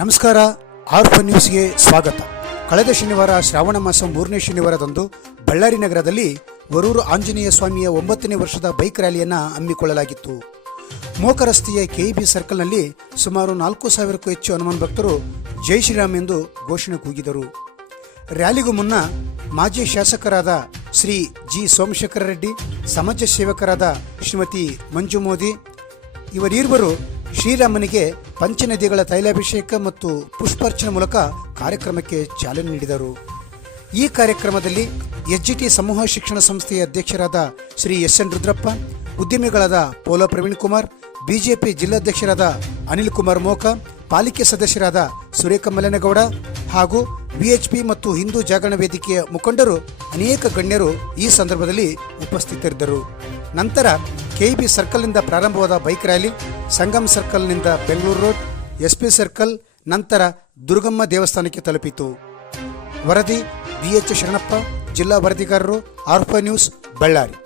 ನಮಸ್ಕಾರ. ಆರ್ಫ ನ್ಯೂಸ್ಗೆ ಸ್ವಾಗತ. ಕಳೆದ ಶನಿವಾರ ಶ್ರಾವಣ ಮಾಸ 3ನೇ ಶನಿವಾರದಂದು ಬಳ್ಳಾರಿ ನಗರದಲ್ಲಿ ವರೂರು ಆಂಜನೇಯ ಸ್ವಾಮಿಯ 9ನೇ ವರ್ಷದ ಬೈಕ್ ರ್ಯಾಲಿಯನ್ನು ಹಮ್ಮಿಕೊಳ್ಳಲಾಗಿತ್ತು. ಮೋಕ ರಸ್ತೆಯ ಕೆಇಬಿ ಸರ್ಕಲ್ನಲ್ಲಿ ಸುಮಾರು 4,000ಕ್ಕೂ ಹೆಚ್ಚು ಹನುಮಾನ್ ಭಕ್ತರು ಜೈ ಶ್ರೀರಾಮ್ ಎಂದು ಘೋಷಣೆ ಕೂಗಿದರು. ರ್ಯಾಲಿಗೂ ಮುನ್ನ ಮಾಜಿ ಶಾಸಕರಾದ ಶ್ರೀ ಜಿ ಸೋಮಶೇಖರ ರೆಡ್ಡಿ, ಸಮಾಜ ಸೇವಕರಾದ ಶ್ರೀಮತಿ ಮಂಜು ಮೋದಿ ಇವರಿಬ್ಬರು ಶ್ರೀರಾಮನಿಗೆ ಪಂಚನದಿಗಳ ತೈಲಾಭಿಷೇಕ ಮತ್ತು ಪುಷ್ಪಾರ್ಚನೆ ಮೂಲಕ ಕಾರ್ಯಕ್ರಮಕ್ಕೆ ಚಾಲನೆ ನೀಡಿದರು. ಈ ಕಾರ್ಯಕ್ರಮದಲ್ಲಿ ಎಸ್ಜಿಟಿ ಸಮೂಹ ಶಿಕ್ಷಣ ಸಂಸ್ಥೆಯ ಅಧ್ಯಕ್ಷರಾದ ಶ್ರೀ ಎಸ್.ಎನ್. ರುದ್ರಪ್ಪ, ಉದ್ಯಮಿಗಳಾದ ಪೋಲೋ ಪ್ರವೀಣ್ ಕುಮಾರ್, ಬಿಜೆಪಿ ಜಿಲ್ಲಾಧ್ಯಕ್ಷರಾದ ಅನಿಲ್ ಕುಮಾರ್ ಮೋಕ, ಪಾಲಿಕೆ ಸದಸ್ಯರಾದ ಸುರೇಖ ಮಲ್ಲನಗೌಡ ಹಾಗೂ ವಿಎಚ್ಪಿ ಮತ್ತು ಹಿಂದೂ ಜಾಗರಣ ವೇದಿಕೆಯ ಮುಖಂಡರು ಅನೇಕ ಗಣ್ಯರು ಈ ಸಂದರ್ಭದಲ್ಲಿ ಉಪಸ್ಥಿತರಿದ್ದರು. ನಂತರ ಕೆಇಬಿ ಸರ್ಕಲ್ನಿಂದ ಪ್ರಾರಂಭವಾದ ಬೈಕ್ ರ್ಯಾಲಿ ಸಂಗಮ್ ಸರ್ಕಲ್ನಿಂದ ಬೆಂಗಳೂರು ರೋಡ್, ಎಸ್ಪಿ ಸರ್ಕಲ್, ನಂತರ ದುರ್ಗಮ್ಮ ದೇವಸ್ಥಾನಕ್ಕೆ ತಲುಪಿತು. ವರದಿ BH ಶರಣಪ್ಪ, ಜಿಲ್ಲಾ ವರದಿಗಾರರು, ಆರ್ಫ ನ್ಯೂಸ್, ಬಳ್ಳಾರಿ.